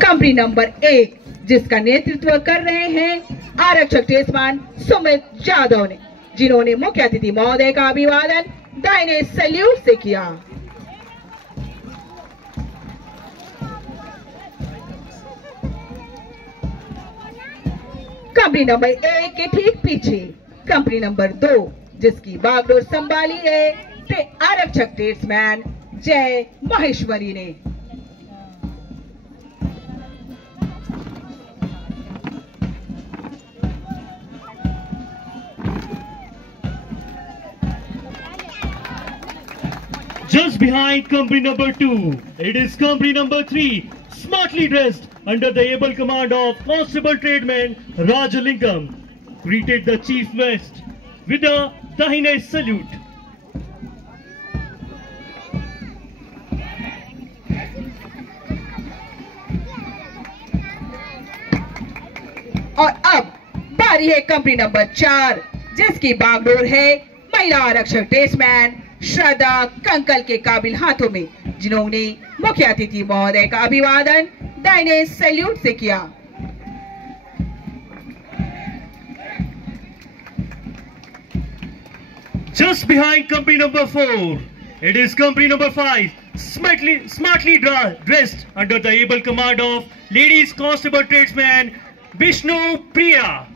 Company number 1 जिसका नेतृत्व कर रहे हैं आरक्षक टेस्टमैन सुमित जाधव ने, जिन्होंने मुख्य अतिथि महोदय का अभिवादन दाहिने सैल्यूट से किया। कंपनी नंबर 1 के ठीक पीछे कंपनी नंबर 2 जिसकी बागडोर संभाली है आरक्षक टेस्टमैन जय महेश्वरी ने। Just behind company number 2, it is company number 3, smartly dressed under the able command of Constable Tradesman Rajalingam, greeted the Chief Guest with a Dahine salute. और अब बारी है कंपनी नंबर 4 जिसकी बागडोर है महिला आरक्षक टेस्टमैन श्रद्धा कंकल के काबिल हाथों में, जिन्होंने मुख्य अतिथि महोदय का अभिवादन दाहिने सैल्यूट से किया। Just behind company number 4, it is company number 5, smartly dressed under the able command of Ladies Constable Tradesman Vishnu Priya.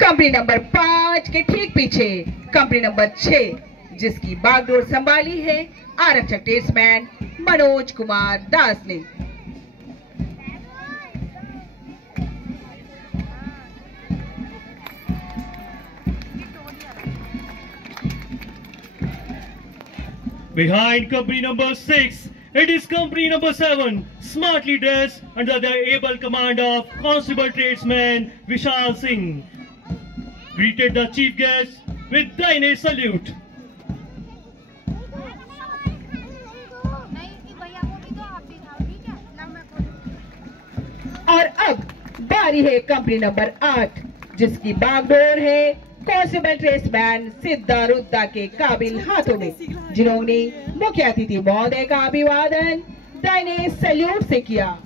Company number 5 के ठीक पीछे कंपनी नंबर 6 जिसकी बागडोर संभाली है आरक्षक टेस्टमैन मनोज कुमार दास ने। Behind company number 6, it is company number 7, smartly dressed under the able command of Constable Tradesman Vishal Singh, greeted the Chief Guest with Dahine salute. और अब बारी है कंपनी नंबर 8 जिसकी बागडोर है कांस्टेबल टेस्टमैन सिद्धारुद्धा के काबिल हाथों में, जिन्होंने मुख्य अतिथि महोदय का अभिवादन दाहिने सैल्यूट से किया।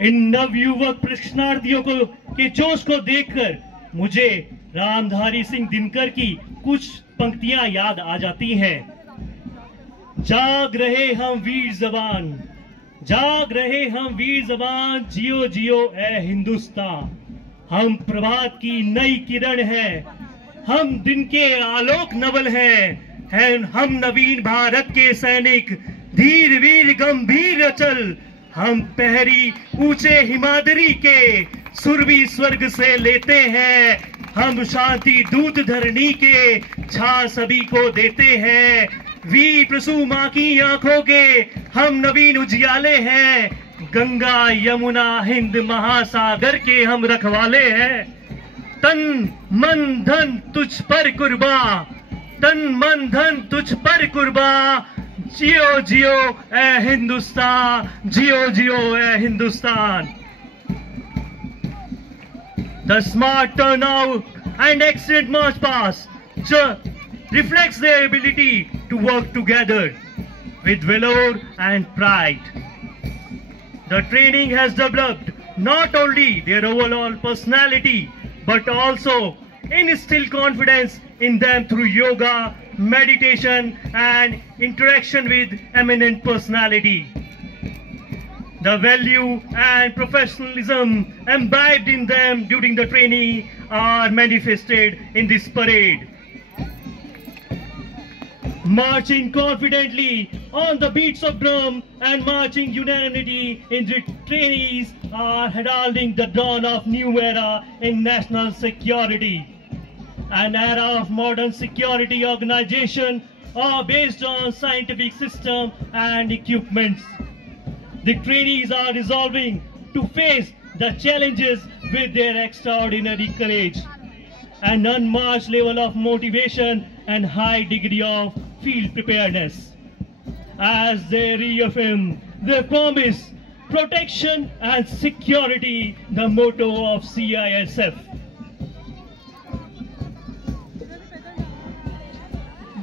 इन नवयुवक प्रशिक्षणार्थियों को के जोश को देखकर मुझे रामधारी सिंह दिनकर की कुछ पंक्तियां याद आ जाती हैं। जाग रहे हम वीर जवान, जाग रहे हम वीर जवान, जियो जियो ए हिंदुस्तान। हम प्रभात की नई किरण है, हम दिन के आलोक नवल हैं, हम नवीन भारत के सैनिक, धीर वीर गंभीर अचल। हम पहरी ऊंचे हिमाद्री के, सुरभि स्वर्ग से लेते हैं। हम शांति दूत धरनी के, छा सभी को देते हैं। वीर प्रसूमा की आंखों के हम नवीन उजियाले हैं। गंगा यमुना हिंद महासागर के हम रखवाले हैं। तन मन धन तुझ पर कुर्बा, तन मन धन तुझ पर कुर्बा। जियो जियो ए हिंदुस्तान, जियो जियो ए Hindustan. The smart turnout and excellent march past reflects their ability to work together with valor and pride. The training has developed not only their overall personality but also instilled confidence in them through yoga, meditation and interaction with eminent personality. The value and professionalism imbibed in them during the training are manifested in this parade. Marching confidently on the beats of drum and marching unanimity in the trainees are heralding the dawn of new era in national security. An era of modern security organization are based on scientific system and equipments. The trainees are resolving to face the challenges with their extraordinary courage. an unmatched level of motivation and high degree of field preparedness. As they reaffirm their promise, protection and security, the motto of CISF.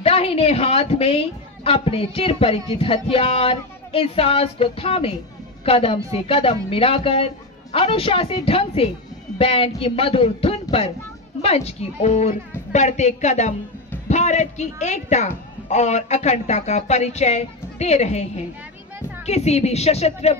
दाहिने हाथ में अपने चिर परिचित हथियार, इस सांस को थामे कदम से कदम मिलाकर अनुशासित ढंग से बैंड की मधुर धुन पर मंच की ओर बढ़ते कदम भारत की एकता और अखंडता का परिचय दे रहे हैं। किसी भी सशस्त्र